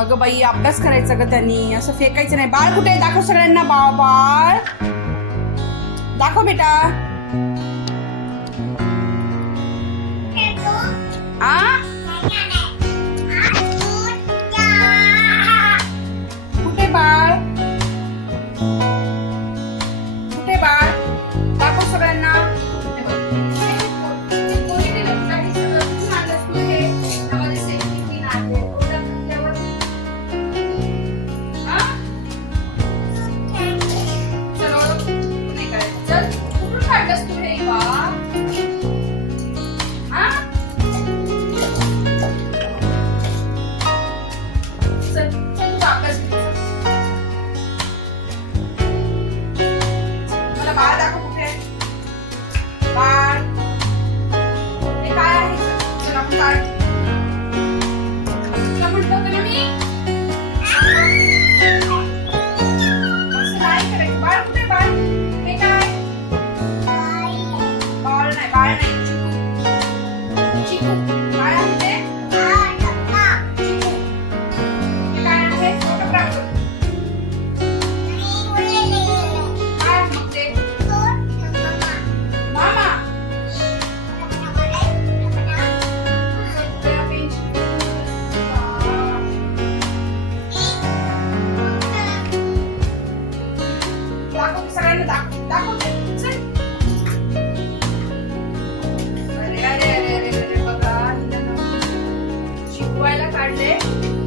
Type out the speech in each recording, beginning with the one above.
अगं बाई अभ्यास करायचा ग त्यांनी, असं फेकायचं नाही. बाळ कुठे आहे? दाखव सगळ्यांना. बाळ दाखव बेटा. आ कुठे बाळ? कुठे बाळ? दाखव सगळ्यांना.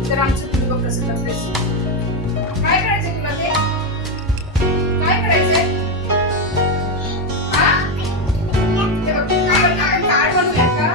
तर आमचं तुम्ही बघ कसं करतेस. काय करायचंय तुला ते? काय करायचंय? हा? ते बघ, आपण कार्ड बनवूयात का?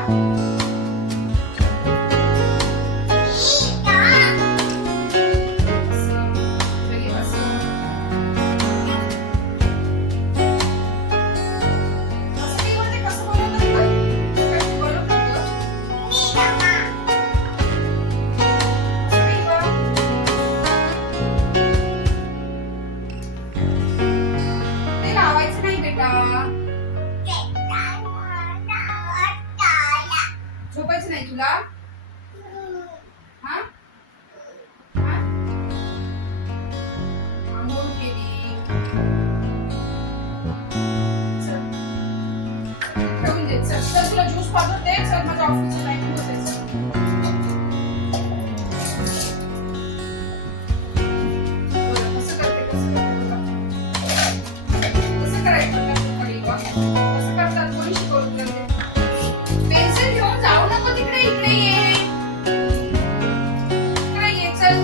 झोपायचं नाही तुला? हा? आंघोळ केली. ठेवून दे. चल तुला ज्यूस पाठवते. चल माझ्या ऑफिसचं टाइम होते. कसं करायचं? कसं करतात? कोणी शिकवलं? पेन्सिल घेऊन जाऊ नको तिकडे. इकडे ये. इकडे ये. चल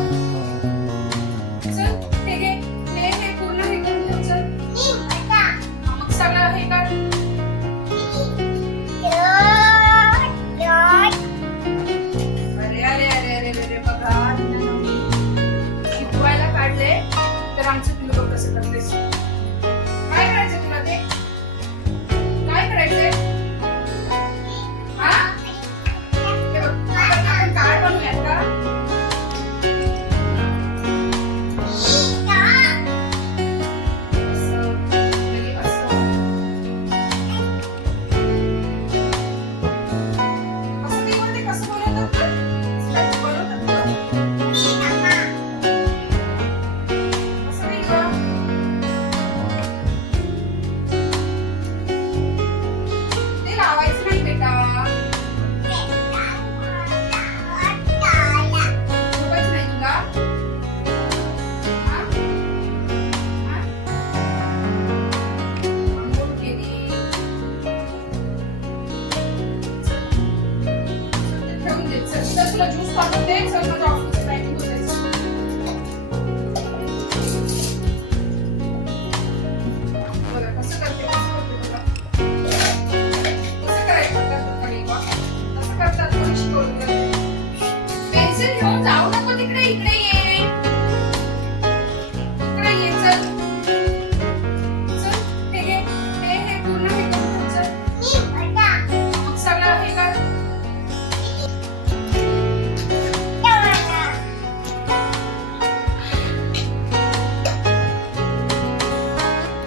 चल. हे घे. हे पूर्ण हे करून ठेव. चल मग सगळं हे कर. अरे अरे अरे अरे अरे बघा, शिकवायला काढले तर आमचं तुम्ही बघ कसं करतेस. काय करायचं तुला ते? काय करायचंय? कार्ड बनवूयात का? तुला ज्यूस पाठवते. चल माझ्या ऑफिसचं टाइम होते. बघा कसं करते. कसं करायचं? कसं करतात? कोणी शिकवलं? पेन्सिल घेऊन जाऊ नको तिकडे. इकडे ये. इकडे ये. चल चल. हे घे. हे पूर्ण हे करून चल. मग सगळं हे कर.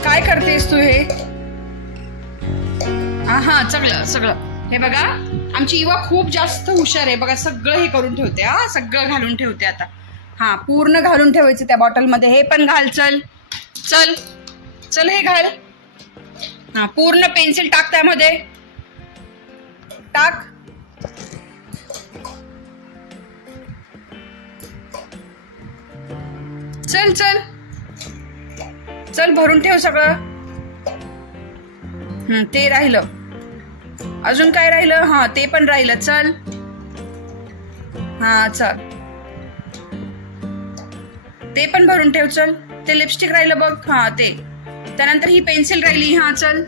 काय करतेस तू हे? हा सगळं सगळं हे बघा. आमची इवा खूप जास्त हुशार आहे बघा. सगळं हे करून ठेवते. सगळं घालून ठेवते. आता हा पूर्ण घालून ठेवायचं त्या बॉटलमध्ये. हे पण घाल. चल चल चल हे घाल. हा पूर्ण पेन्सिल टाक त्यामध्ये. टाक. चल चल चल भरून ठेव सगळं. ते राहिलं. अजून काय राहिलं? हा ते पण राहिलं. चल. हा चल ते पण भरून ठेव. चल ते लिपस्टिक राहिलं बघ. हा ते. त्यानंतर ही पेन्सिल राहिली. हा चल.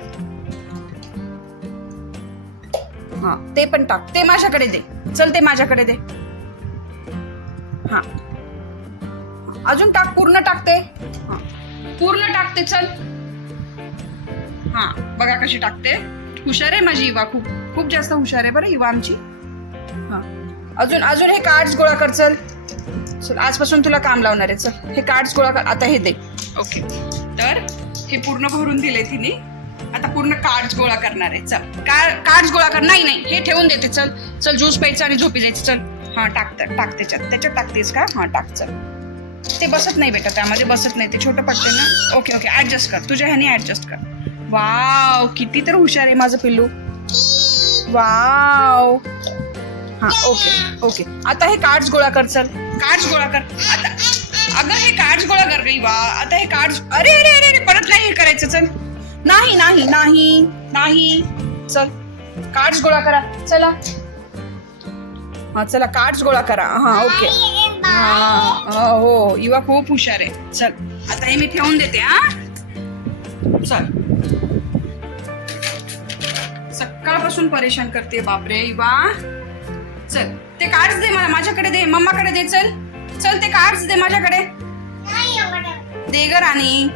हा ते पण टाक. ते माझ्याकडे दे. चल ते माझ्याकडे दे. हा अजून टाक. पूर्ण टाकते. हा पूर्ण टाकते. चल. हा बघा कशी टाकते. हुशार आहे माझी इवा. खूप खूप जास्त हुशार आहे बरं इवा आमची. हा अजून अजून हे कार्ड्स गोळा कर. चल चल आजपासून तुला काम लावणार आहे. चल हे कार्ड्स गोळा कर. आता हे दे. ओके तर हे पूर्ण भरून दिले तिने. आता पूर्ण कार्ड्स गोळा करणार आहे. चल कार्ड्स गोळा कर. नाही नाही हे ठेवून देते. चल चल ज्यूस प्यायचं आणि झोपी जायचं. चल हा टाक त्याच्यात टाकतेस का? हा टाक. चल ते बसत नाही बेटा. त्यामध्ये बसत नाही. ते छोटं पडते ना. ओके ओके ऍडजस्ट कर. तुझ्या ह्याने ऍडजस्ट कर. वाव किती तर हुशार आहे माझं पिल्लू. वाव. हा ओके ओके आता हे कार्ड्स गोळा कर. चल कार्ड्स गोळा कर. आता अगं हे कार्ड्स गोळा कर गई. वा आता हे कार्ड्स. अरे अरे अरे अरे परत नाही हे करायचं. चल नाही नाही नाही नाही. चल कार्ड्स गोळा करा. चला. हा चला कार्ड्स गोळा करा. हा ओके. हा हो इवा खूप हुशार आहे. चल आता हे मी ठेवून देते. हा चल. सकाळपासून परेशान करते बापरे इवा. चल ते कार्ड्स दे मला. माझ्याकडे दे. मम्माकडे दे. चल चल ते कार्ड्स दे माझ्याकडे. दे ग राणी.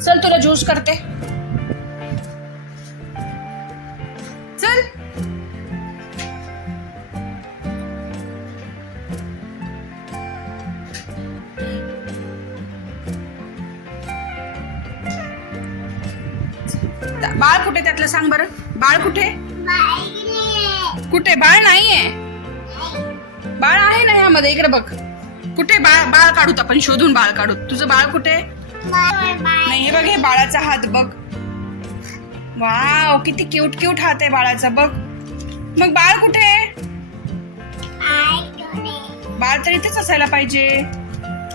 चल तुला ज्यूस करते. चल बाळ कुठे त्यातलं सांग बरं. बाळ कुठे? कुठे बाळ नाहीये. बाळ आहे ना ह्यामध्ये. इकडे बघ. कुठे बाळ? बाळ काढूत आपण. शोधून बाळ काढू. तुझं बाळ कुठे? नाही हे बघ हे बाळाचा हात बघ. वाव किती क्यूट क्यूट हात आहे बाळाचा बघ. मग बाळ कुठे? बाळ तर इथेच असायला पाहिजे.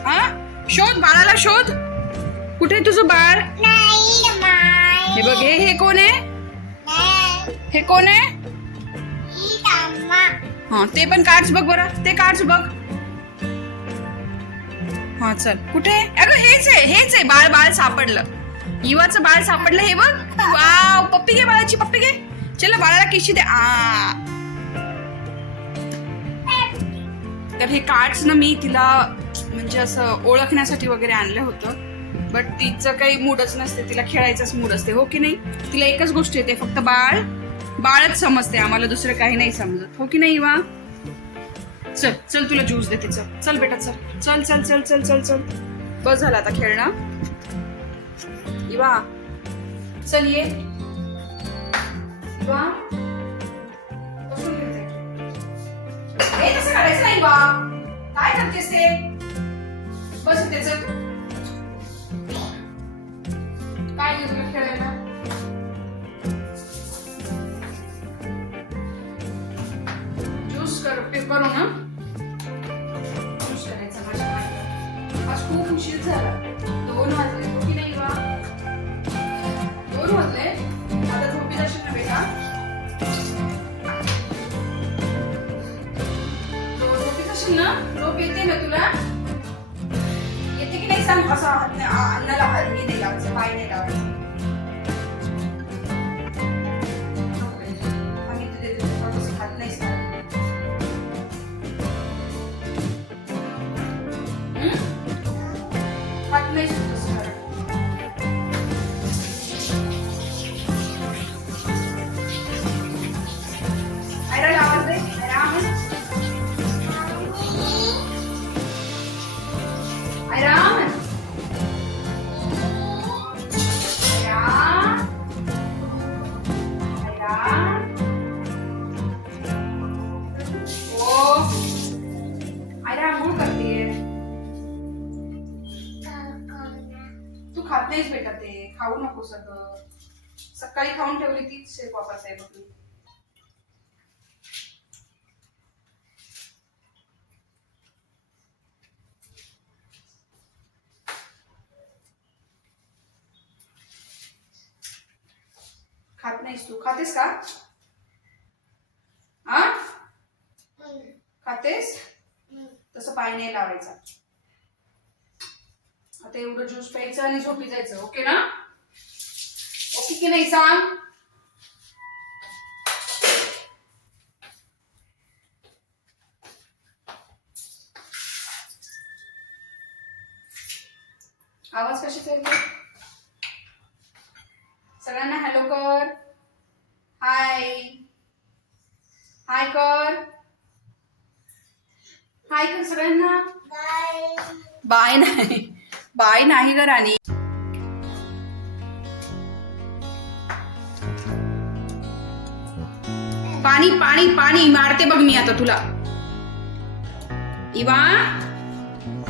हा शोध बाळाला. शोध. कुठे तुझं बाळ? हे बघ हे कोण आहे? हे कोण आहे? हा ते पण कार्ड्स बघ बरं. ते कार्ड्स बघ. हा चल कुठे? अगं हेच आहे बाळ. बाळ सापडलं. युवाचं बाळ सापडलं. हे बघ. वाव पप्पी घे बाळाची. पप्पी घे. चल बाळाला किशी दे. तर हे कार्ड्स ना मी तिला म्हणजे असं ओळखण्यासाठी वगैरे आणलं होतं. बट तिचं काही मूडच नसते. तिला खेळायचाच मूड असते. हो की नाही? तिला एकच गोष्ट येते फक्त बाळ. बाळच समजते आम्हाला. दुसरं काही नाही समजत. हो की नाही इवा? चल चल तुला ज्यूस देते. चल चल बेटा. चल चल चल चल चल चल चल. बस झालं आता खेळणं. इवा चल ये. इवा बसून खेळते. हे तसं करायचं नाही इवा. काय करतेस ते? बस इथे. चल काय देऊ तुला खेळायला? ज्यूस करू ना. ज्यूस करायचा माझ्या. आज खूप उशीर झाला. 2 वाजले. हो की नाही बा? 2 वाजले. आता झोपी जाशील ना बेटा. झोपी जाशील ना. झोप येते ना तुला? येते की नाही सांग. असं अन्नाला हात नाही लावायचं. पाय नाही लावायचं. हात नाही हात नाही आयरा आवाज दे. आयरा नाहीच बेटा, ते खाऊ नको सगळं. सकाळी खाऊन ठेवली तीच शेप वापस आहे बघ. खात नाहीस तू? खातेस का? आ खातेस? तसं पाय नाही लावायचा. आता एवढं ज्यूस प्यायचं आणि झोपी जायचं. ओके ना? ओके की नाही सांग? आवाज कशी येतो? सगळ्यांना हॅलो कर. हाय हाय कर. हाय कर सगळ्यांना. बाय नाही, बाय नाही ग राणी. पाणी पाणी पाणी मारते बघ मी आता तुला. इवा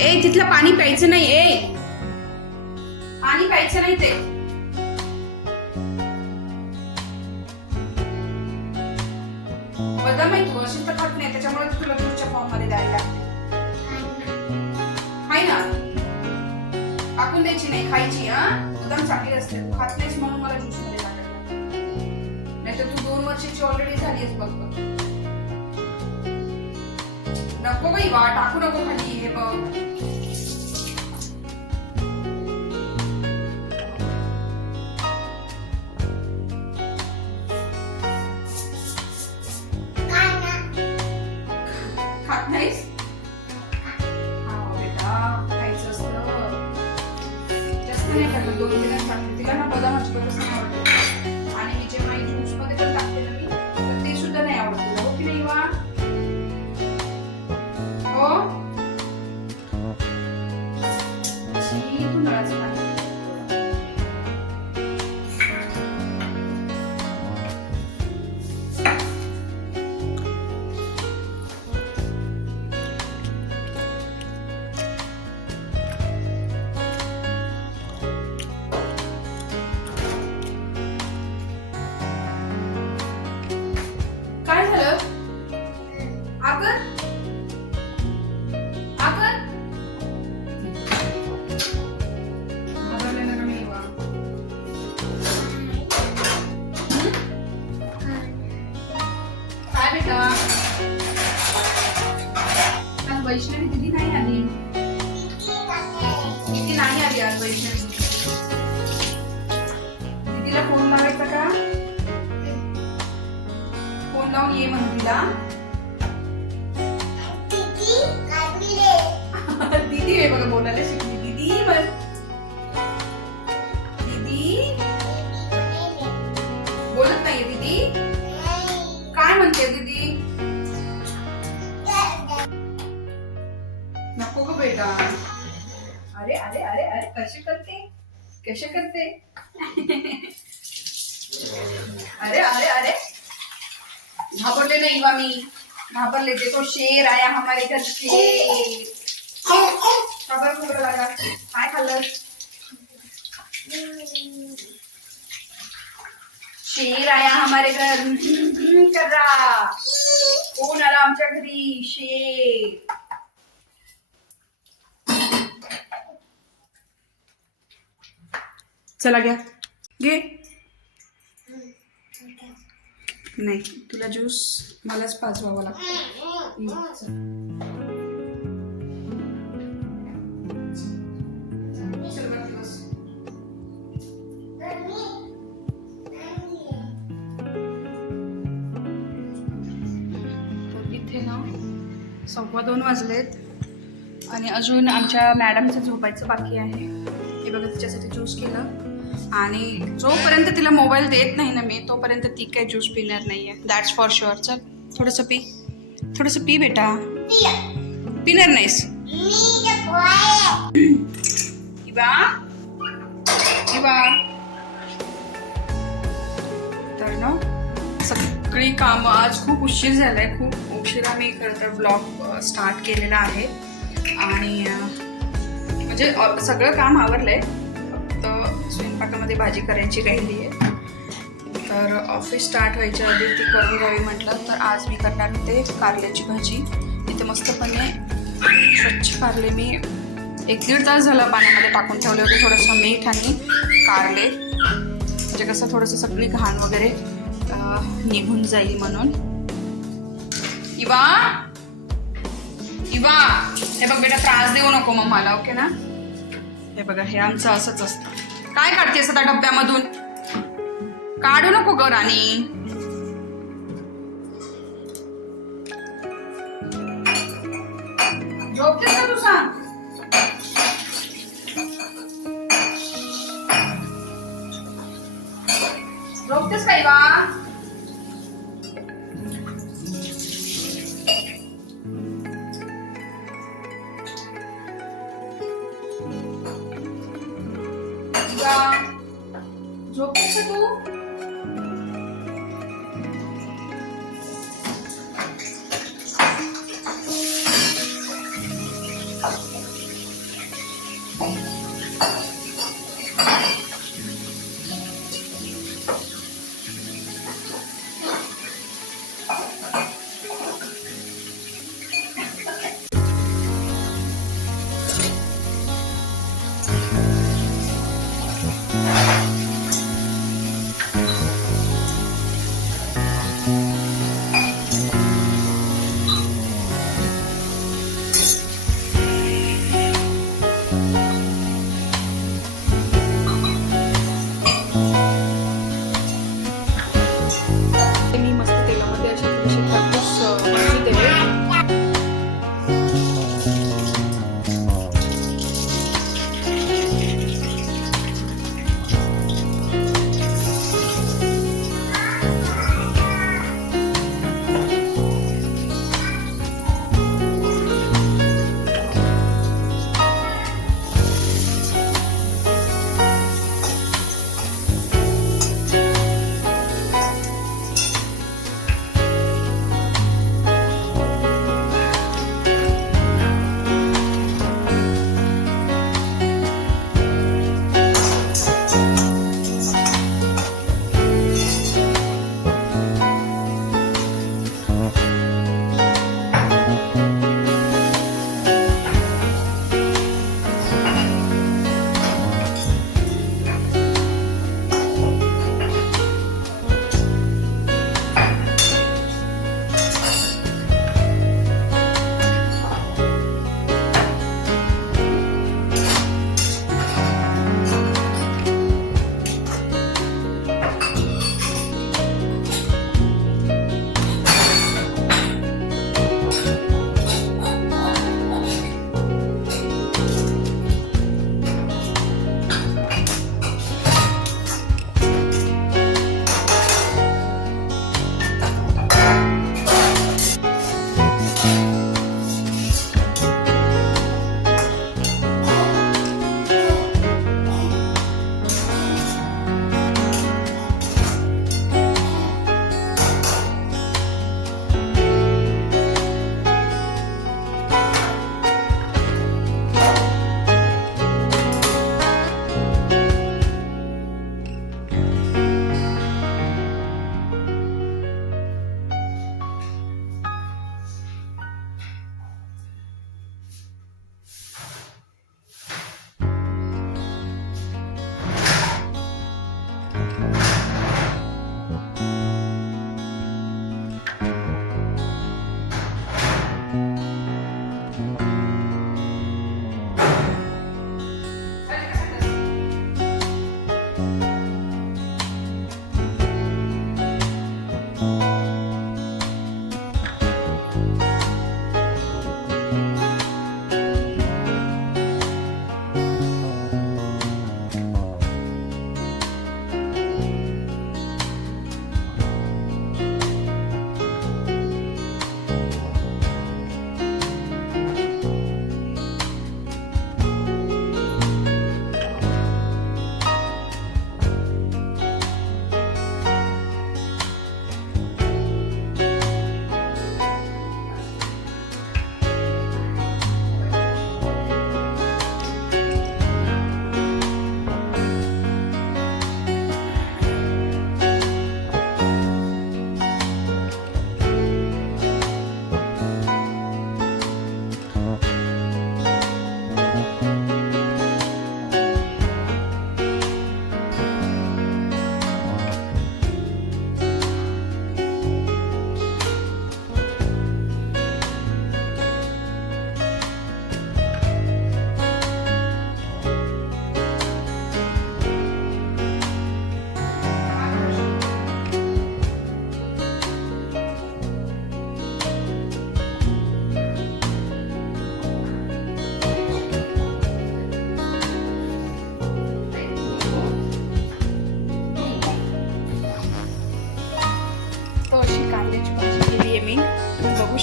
ए, तिथलं पाणी प्यायचं नाही. ए पाणी प्यायचं नाही ते. बदाम आहे तू अशी तर खात नाही, त्याच्यामुळे तुला ज्यूसच्या फॉर्म मध्ये द्यायला लागते. हाय ना, टाकून द्यायची नाही, खायची. हा बदाम चांगली असते, तू खात नाहीस म्हणून मला ज्यूस मध्ये टाकायला. नाही तर तू 2 वर्षाची ऑलरेडी झालीस बघ. नको बाई वा, टाकू नको खाली. हे बघ तिला ना बदामाची बरंच नाही आवडत. आणि मी जे काही ज्यूस मध्ये पण टाकते ना मी, तर ते सुद्धा नाही आवडत तुला. हो की नाही वा? हो तू नळाचं पाणी. काय झालं? आकर आकर घाबरले ना मी वा. काय बेटा? आज वैष्णवी दीदी नाही आली. दीदी नाही आली आज वैष्णवी. दीदीला फोन लावायचा का? फोन लावून ये म्हणून तिला. दीदी हे बघा बोलायला शिकली. दीदी म्हण. दीदी बोलत नाहीये दीदी. काय म्हणते दीदी? नको ग बेटा. अरे अरे अरे अरे कशी करते, कशी करते. अरे अरे अरे घाबरले नहीं बा मी. घाबरले. देखो शेर आया हमारे घर. शेर खबर खूप लागा. काय खाल्लं? शेर आया हमारे घर. कर रहा. कोण आला आमच्या घरी? शेर. चला घ्या घे. नाही तुला ज्यूस मलाच पाजवावा लागतो. इथे ना 2:15 वाजलेत आणि अजून आमच्या मॅडमचं झोपायचं बाकी आहे. हे बघा तिच्यासाठी ज्यूस केलं. आणि जोपर्यंत तिला मोबाईल देत नाही ना मी, तोपर्यंत ती काही ज्यूस पिणार नाहीये. That's for sure. चल थोडंसं पी, थोडंसं पी बेटा. पिणार नाहीस? इवा इवा. तर ना सगळी कामं आज खूप उशीर झालाय. खूप उशिरा मी खरं तर ब्लॉग स्टार्ट केलेला आहे. आणि म्हणजे सगळं काम आवरलंय. फक्त फक्त स्वयंपाकामध्ये भाजी करायची राहिली आहे. तर ऑफिस स्टार्ट व्हायच्या आधी ती करून घ्यावी म्हटलं. तर आज मी करणार होते कारल्याची भाजी. इथे मस्तपणे स्वच्छ कारले मी 1-1.5 तास झाला पाण्यामध्ये टाकून ठेवले होते. थोडंसं मीठ आणि कारले, म्हणजे कसं थोडंसं सगळी घाण वगैरे निघून जाईल म्हणून. इवा इवा, हे बघ बेटा, त्रास देऊ नको मग मला, ओके ना? हे बघा, हे आमचं असंच असतं. काय काढतेस आता डब्यामधून? काढू नको ग राणी. झोपतेस का तू? सांग. झोपतेस का इवा? झोपतेस का तू?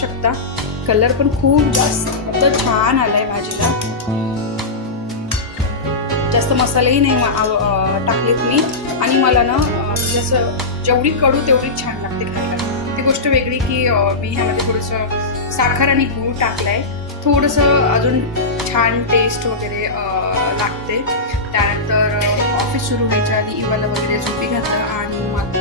शकता. कलर पण खूप जास्त छान आलाय भाजीला. जास्त मसालेही नाही टाकलेत मी. आणि मला ना जसं जेवढी कडू तेवढी छान लागते खायला. ती गोष्ट वेगळी की मी ह्यामध्ये थोडंसं साखर आणि गूळ टाकलाय. थोडंसं अजून छान टेस्ट वगैरे लागते. त्यानंतर ऑफिस सुरू व्हायच्या आधी इवाला वगैरे झोपी घातलं आणि मग